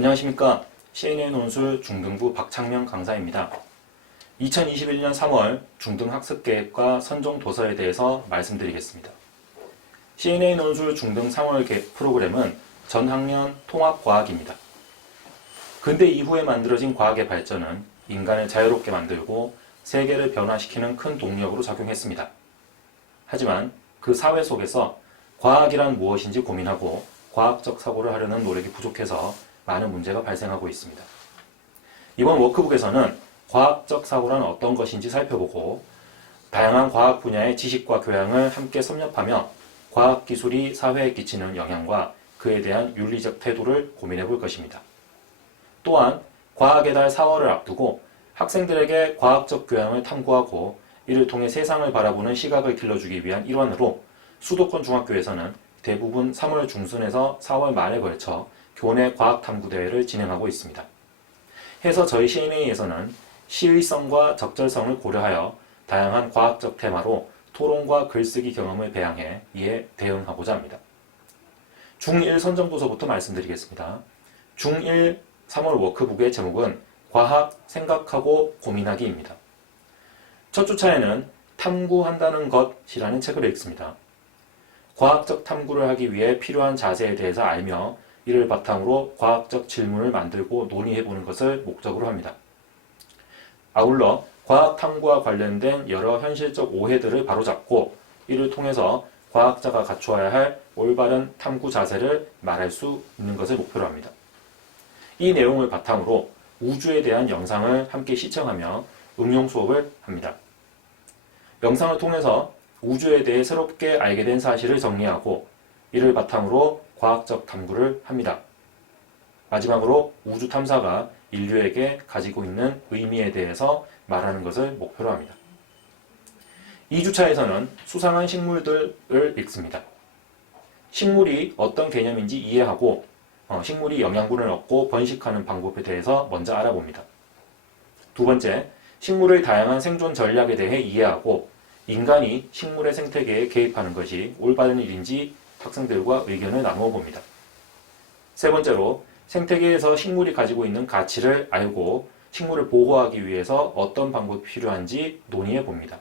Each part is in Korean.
안녕하십니까. CNA 논술 중등부 박창명 강사입니다. 2021년 3월 중등학습계획과 선정도서에 대해서 말씀드리겠습니다. CNA 논술 중등 3월 프로그램은 전학년 통합과학입니다. 근대 이후에 만들어진 과학의 발전은 인간을 자유롭게 만들고 세계를 변화시키는 큰 동력으로 작용했습니다. 하지만 그 사회 속에서 과학이란 무엇인지 고민하고 과학적 사고를 하려는 노력이 부족해서 많은 문제가 발생하고 있습니다. 이번 워크북에서는 과학적 사고란 어떤 것인지 살펴보고 다양한 과학 분야의 지식과 교양을 함께 섭렵하며 과학기술이 사회에 끼치는 영향과 그에 대한 윤리적 태도를 고민해 볼 것입니다. 또한 과학의 달 4월을 앞두고 학생들에게 과학적 교양을 탐구하고 이를 통해 세상을 바라보는 시각을 길러주기 위한 일환으로 수도권 중학교에서는 대부분 3월 중순에서 4월 말에 걸쳐 교내 과학탐구대회를 진행하고 있습니다. 해서 저희 CNA에서는 시의성과 적절성을 고려하여 다양한 과학적 테마로 토론과 글쓰기 경험을 배양해 이에 대응하고자 합니다. 중1 선정도서부터 말씀드리겠습니다. 중1 3월 워크북의 제목은 과학, 생각하고 고민하기입니다. 첫 주차에는 탐구한다는 것이라는 책을 읽습니다. 과학적 탐구를 하기 위해 필요한 자세에 대해서 알며 이를 바탕으로 과학적 질문을 만들고 논의해보는 것을 목적으로 합니다. 아울러 과학 탐구와 관련된 여러 현실적 오해들을 바로잡고 이를 통해서 과학자가 갖추어야 할 올바른 탐구 자세를 말할 수 있는 것을 목표로 합니다. 이 내용을 바탕으로 우주에 대한 영상을 함께 시청하며 응용 수업을 합니다. 영상을 통해서 우주에 대해 새롭게 알게 된 사실을 정리하고 이를 바탕으로 과학적 탐구를 합니다. 마지막으로 우주 탐사가 인류에게 가지고 있는 의미에 대해서 말하는 것을 목표로 합니다. 2주차에서는 수상한 식물들을 읽습니다. 식물이 어떤 개념인지 이해하고 식물이 영양분을 얻고 번식하는 방법에 대해서 먼저 알아봅니다. 두 번째, 식물의 다양한 생존 전략에 대해 이해하고 인간이 식물의 생태계에 개입하는 것이 올바른 일인지 학생들과 의견을 나누어 봅니다. 세 번째로 생태계에서 식물이 가지고 있는 가치를 알고 식물을 보호하기 위해서 어떤 방법이 필요한지 논의해 봅니다.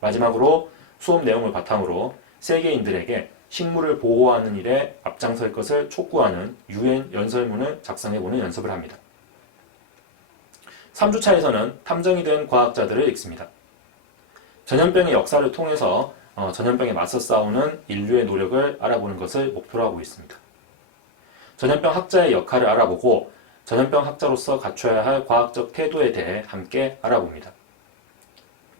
마지막으로 수업 내용을 바탕으로 세계인들에게 식물을 보호하는 일에 앞장설 것을 촉구하는 UN 연설문을 작성해보는 연습을 합니다. 3주차에서는 탐정이 된 과학자들을 읽습니다. 전염병의 역사를 통해서 전염병에 맞서 싸우는 인류의 노력을 알아보는 것을 목표로 하고 있습니다. 전염병 학자의 역할을 알아보고 전염병 학자로서 갖춰야 할 과학적 태도에 대해 함께 알아봅니다.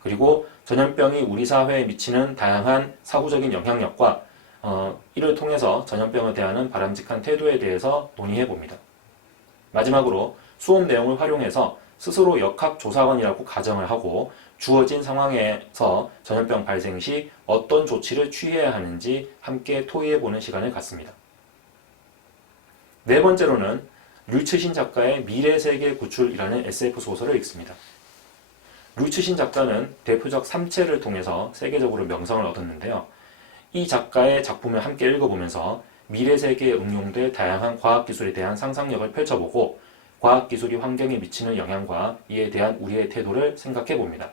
그리고 전염병이 우리 사회에 미치는 다양한 사후적인 영향력과 이를 통해서 전염병을 대하는 바람직한 태도에 대해서 논의해 봅니다. 마지막으로 수업 내용을 활용해서 스스로 역학조사관이라고 가정을 하고 주어진 상황에서 전염병 발생 시 어떤 조치를 취해야 하는지 함께 토의해보는 시간을 갖습니다. 네 번째로는 류츠신 작가의 미래세계 구출이라는 SF 소설을 읽습니다. 류츠신 작가는 대표적 3체를 통해서 세계적으로 명성을 얻었는데요. 이 작가의 작품을 함께 읽어보면서 미래세계에 응용될 다양한 과학기술에 대한 상상력을 펼쳐보고 과학기술이 환경에 미치는 영향과 이에 대한 우리의 태도를 생각해봅니다.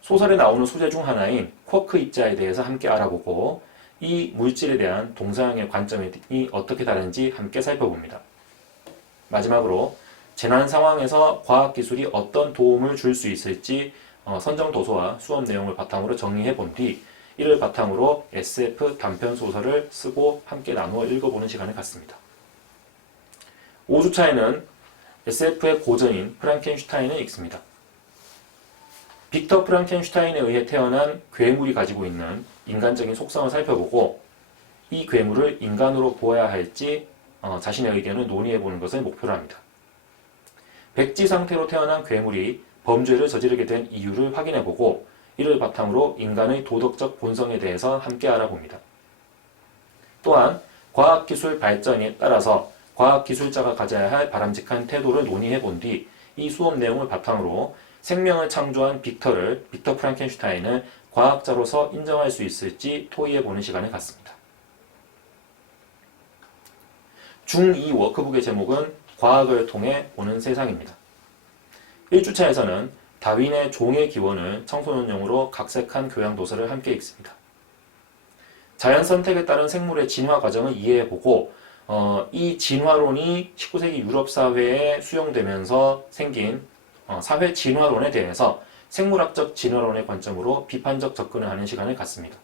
소설에 나오는 소재 중 하나인 쿼크 입자에 대해서 함께 알아보고 이 물질에 대한 동서양의 관점이 어떻게 다른지 함께 살펴봅니다. 마지막으로 재난 상황에서 과학기술이 어떤 도움을 줄 수 있을지 선정 도서와 수업 내용을 바탕으로 정리해 본 뒤 이를 바탕으로 SF 단편 소설을 쓰고 함께 나누어 읽어보는 시간을 갖습니다. 5주차에는 SF의 고전인 프랑켄슈타인을 읽습니다. 빅터 프랑켄슈타인에 의해 태어난 괴물이 가지고 있는 인간적인 속성을 살펴보고 이 괴물을 인간으로 보아야 할지 자신의 의견을 논의해보는 것을 목표로 합니다. 백지 상태로 태어난 괴물이 범죄를 저지르게 된 이유를 확인해보고 이를 바탕으로 인간의 도덕적 본성에 대해서 함께 알아봅니다. 또한 과학기술 발전에 따라서 과학기술자가 가져야 할 바람직한 태도를 논의해본 뒤 이 수업 내용을 바탕으로 생명을 창조한 빅터 프랑켄슈타인을 과학자로서 인정할 수 있을지 토의해보는 시간을 갖습니다. 중2 워크북의 제목은 과학을 통해 보는 세상입니다. 1주차에서는 다윈의 종의 기원을 청소년용으로 각색한 교양 도서를 함께 읽습니다. 자연 선택에 따른 생물의 진화 과정을 이해해보고 이 진화론이 19세기 유럽 사회에 수용되면서 생긴 사회 진화론에 대해서 생물학적 진화론의 관점으로 비판적 접근을 하는 시간을 갖습니다.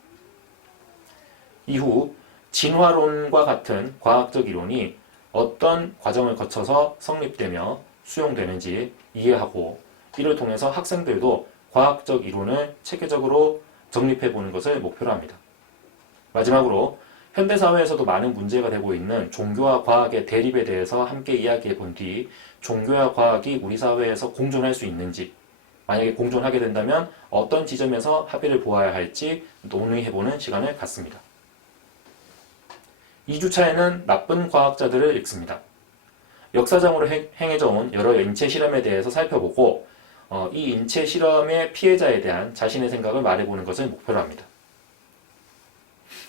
이후 진화론과 같은 과학적 이론이 어떤 과정을 거쳐서 성립되며 수용되는지 이해하고 이를 통해서 학생들도 과학적 이론을 체계적으로 정립해보는 것을 목표로 합니다. 마지막으로 현대사회에서도 많은 문제가 되고 있는 종교와 과학의 대립에 대해서 함께 이야기해 본 뒤 종교와 과학이 우리 사회에서 공존할 수 있는지, 만약에 공존하게 된다면 어떤 지점에서 합의를 보아야 할지 논의해보는 시간을 갖습니다. 2주차에는 나쁜 과학자들을 읽습니다. 역사적으로 행해져 온 여러 인체 실험에 대해서 살펴보고 이 인체 실험의 피해자에 대한 자신의 생각을 말해보는 것을 목표로 합니다.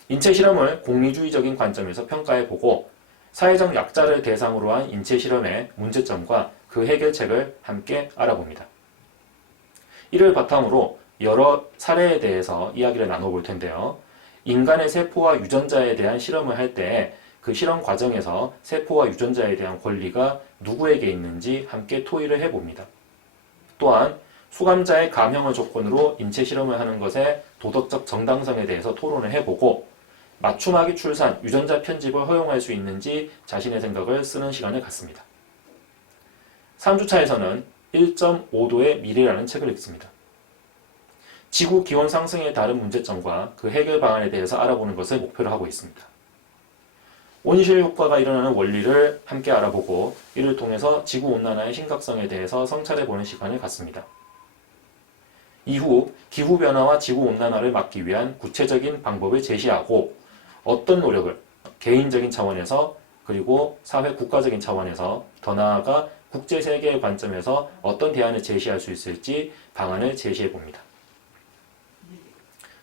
인체 실험을 공리주의적인 관점에서 평가해보고 사회적 약자를 대상으로 한 인체 실험의 문제점과 그 해결책을 함께 알아봅니다. 이를 바탕으로 여러 사례에 대해서 이야기를 나눠볼 텐데요. 인간의 세포와 유전자에 대한 실험을 할 때 그 실험 과정에서 세포와 유전자에 대한 권리가 누구에게 있는지 함께 토의를 해봅니다. 또한 수감자의 감형을 조건으로 인체 실험을 하는 것의 도덕적 정당성에 대해서 토론을 해보고 맞춤아기 출산, 유전자 편집을 허용할 수 있는지 자신의 생각을 쓰는 시간을 갖습니다. 3주차에서는 1.5도의 미래라는 책을 읽습니다. 지구 기온 상승에 따른 문제점과 그 해결 방안에 대해서 알아보는 것을 목표로 하고 있습니다. 온실 효과가 일어나는 원리를 함께 알아보고 이를 통해서 지구온난화의 심각성에 대해서 성찰해보는 시간을 갖습니다. 이후 기후변화와 지구온난화를 막기 위한 구체적인 방법을 제시하고 어떤 노력을 개인적인 차원에서 그리고 사회 국가적인 차원에서 더 나아가 국제세계의 관점에서 어떤 대안을 제시할 수 있을지 방안을 제시해봅니다.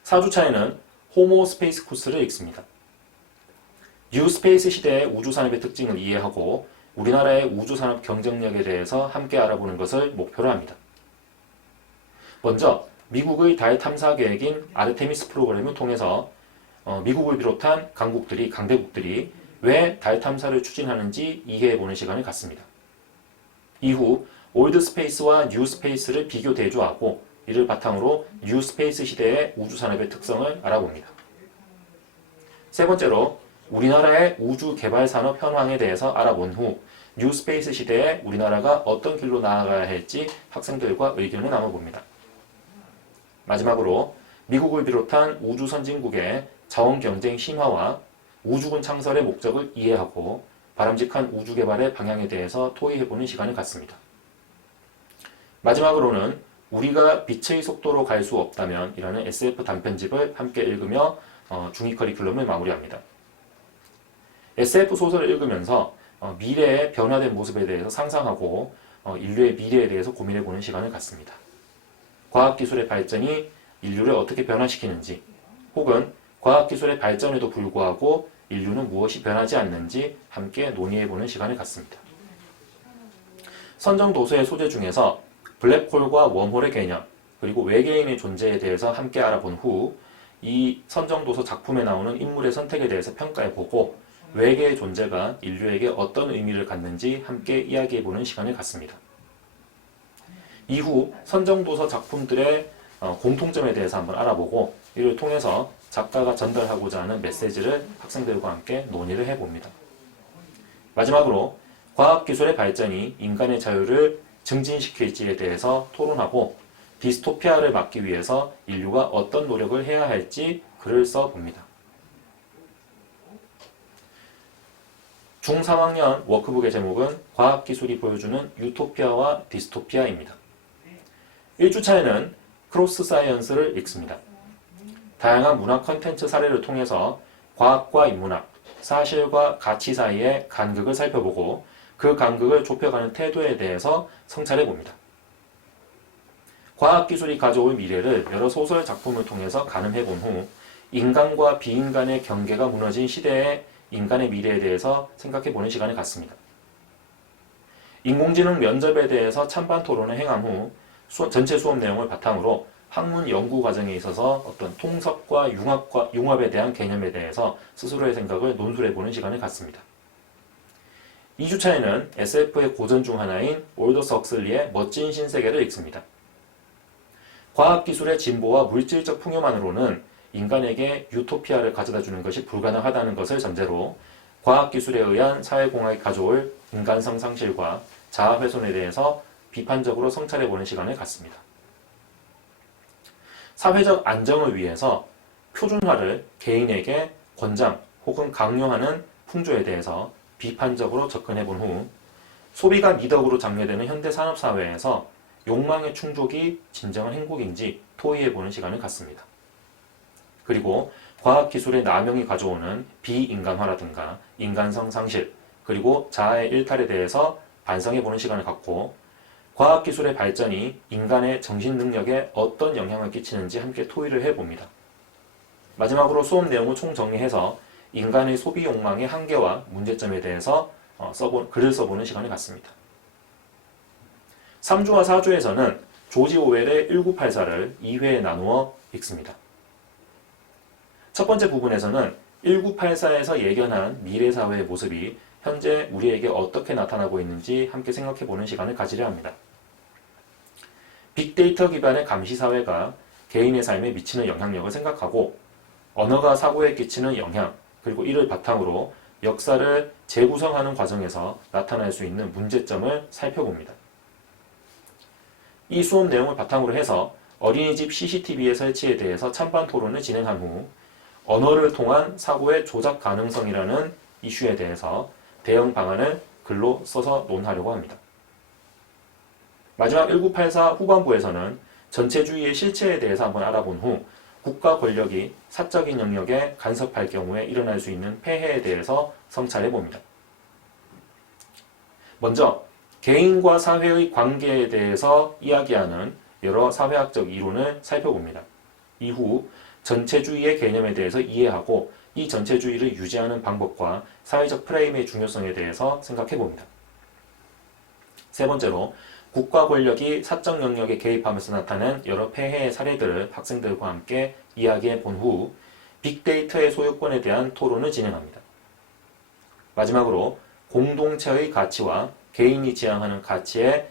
4주차에는 호모 스페이스쿠스를 읽습니다. 뉴스페이스 시대의 우주산업의 특징을 이해하고 우리나라의 우주산업 경쟁력에 대해서 함께 알아보는 것을 목표로 합니다. 먼저 미국의 달 탐사 계획인 아르테미스 프로그램을 통해서 미국을 비롯한 강대국들이 왜 달 탐사를 추진하는지 이해해보는 시간을 갖습니다. 이후 올드 스페이스와 뉴 스페이스를 비교 대조하고 이를 바탕으로 뉴 스페이스 시대의 우주산업의 특성을 알아봅니다. 세 번째로 우리나라의 우주 개발 산업 현황에 대해서 알아본 후 뉴 스페이스 시대에 우리나라가 어떤 길로 나아가야 할지 학생들과 의견을 나눠봅니다. 마지막으로 미국을 비롯한 우주 선진국의 자원 경쟁 심화와 우주군 창설의 목적을 이해하고 바람직한 우주 개발의 방향에 대해서 토의해보는 시간을 갖습니다. 마지막으로는 우리가 빛의 속도로 갈 수 없다면 이라는 SF 단편집을 함께 읽으며 중2 커리큘럼을 마무리합니다. SF 소설을 읽으면서 미래의 변화된 모습에 대해서 상상하고 인류의 미래에 대해서 고민해보는 시간을 갖습니다. 과학기술의 발전이 인류를 어떻게 변화시키는지 혹은 과학기술의 발전에도 불구하고 인류는 무엇이 변하지 않는지 함께 논의해보는 시간을 갖습니다. 선정도서의 소재 중에서 블랙홀과 웜홀의 개념 그리고 외계인의 존재에 대해서 함께 알아본 후 이 선정도서 작품에 나오는 인물의 선택에 대해서 평가해보고 외계의 존재가 인류에게 어떤 의미를 갖는지 함께 이야기해보는 시간을 갖습니다. 이후 선정도서 작품들의 공통점에 대해서 한번 알아보고 이를 통해서 작가가 전달하고자 하는 메시지를 학생들과 함께 논의를 해봅니다. 마지막으로 과학기술의 발전이 인간의 자유를 증진시킬지에 대해서 토론하고 디스토피아를 막기 위해서 인류가 어떤 노력을 해야 할지 글을 써봅니다. 중3학년 워크북의 제목은 과학기술이 보여주는 유토피아와 디스토피아입니다. 1주차에는 크로스 사이언스를 읽습니다. 다양한 문학 컨텐츠 사례를 통해서 과학과 인문학, 사실과 가치 사이의 간극을 살펴보고 그 간극을 좁혀가는 태도에 대해서 성찰해봅니다. 과학기술이 가져올 미래를 여러 소설 작품을 통해서 가늠해본 후 인간과 비인간의 경계가 무너진 시대에 인간의 미래에 대해서 생각해보는 시간을 갖습니다. 인공지능 면접에 대해서 찬반 토론을 행한 후 전체 수업 내용을 바탕으로 학문 연구 과정에 있어서 어떤 통섭과 융합에 대한 개념에 대해서 스스로의 생각을 논술해보는 시간을 갖습니다. 2주차에는 SF의 고전 중 하나인 올더스 헉슬리의 멋진 신세계를 읽습니다. 과학기술의 진보와 물질적 풍요만으로는 인간에게 유토피아를 가져다주는 것이 불가능하다는 것을 전제로 과학기술에 의한 사회공학이 가져올 인간성 상실과 자아훼손에 대해서 비판적으로 성찰해보는 시간을 갖습니다. 사회적 안정을 위해서 표준화를 개인에게 권장 혹은 강요하는 풍조에 대해서 비판적으로 접근해본 후 소비가 미덕으로 장려되는 현대 산업사회에서 욕망의 충족이 진정한 행복인지 토의해보는 시간을 갖습니다. 그리고 과학기술의 남용이 가져오는 비인간화라든가 인간성 상실 그리고 자아의 일탈에 대해서 반성해보는 시간을 갖고 과학기술의 발전이 인간의 정신능력에 어떤 영향을 끼치는지 함께 토의를 해봅니다. 마지막으로 수업 내용을 총정리해서 인간의 소비 욕망의 한계와 문제점에 대해서 글을 써보는 시간을 갖습니다. 3주와 4주에서는 조지 오웰의 1984를 2회에 나누어 읽습니다. 첫 번째 부분에서는 1984에서 예견한 미래사회의 모습이 현재 우리에게 어떻게 나타나고 있는지 함께 생각해보는 시간을 가지려 합니다. 빅데이터 기반의 감시사회가 개인의 삶에 미치는 영향력을 생각하고 언어가 사고에 끼치는 영향 그리고 이를 바탕으로 역사를 재구성하는 과정에서 나타날 수 있는 문제점을 살펴봅니다. 이 수업 내용을 바탕으로 해서 어린이집 CCTV의 설치에 대해서 찬반 토론을 진행한 후 언어를 통한 사고의 조작 가능성이라는 이슈에 대해서 대응 방안을 글로 써서 논하려고 합니다. 마지막 1984 후반부에서는 전체주의의 실체에 대해서 한번 알아본 후 국가 권력이 사적인 영역에 간섭할 경우에 일어날 수 있는 폐해에 대해서 성찰해 봅니다. 먼저 개인과 사회의 관계에 대해서 이야기하는 여러 사회학적 이론을 살펴봅니다. 이후 전체주의의 개념에 대해서 이해하고 이 전체주의를 유지하는 방법과 사회적 프레임의 중요성에 대해서 생각해 봅니다. 세 번째로 국가 권력이 사적 영역에 개입하면서 나타난 여러 폐해의 사례들을 학생들과 함께 이야기해 본 후 빅데이터의 소유권에 대한 토론을 진행합니다. 마지막으로 공동체의 가치와 개인이 지향하는 가치의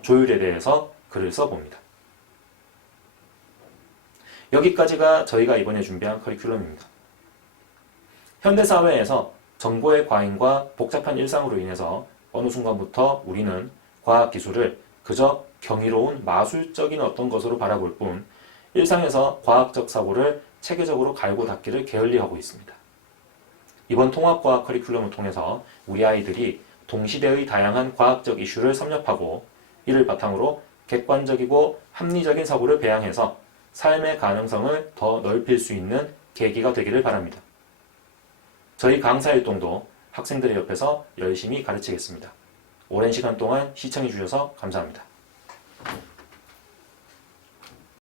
조율에 대해서 글을 써봅니다. 여기까지가 저희가 이번에 준비한 커리큘럼입니다. 현대사회에서 정보의 과잉과 복잡한 일상으로 인해서 어느 순간부터 우리는 과학기술을 그저 경이로운 마술적인 어떤 것으로 바라볼 뿐 일상에서 과학적 사고를 체계적으로 갈고 닦기를 게을리하고 있습니다. 이번 통합과학 커리큘럼을 통해서 우리 아이들이 동시대의 다양한 과학적 이슈를 섭렵하고 이를 바탕으로 객관적이고 합리적인 사고를 배양해서 삶의 가능성을 더 넓힐 수 있는 계기가 되기를 바랍니다. 저희 강사활동도 학생들의 옆에서 열심히 가르치겠습니다. 오랜 시간 동안 시청해 주셔서 감사합니다.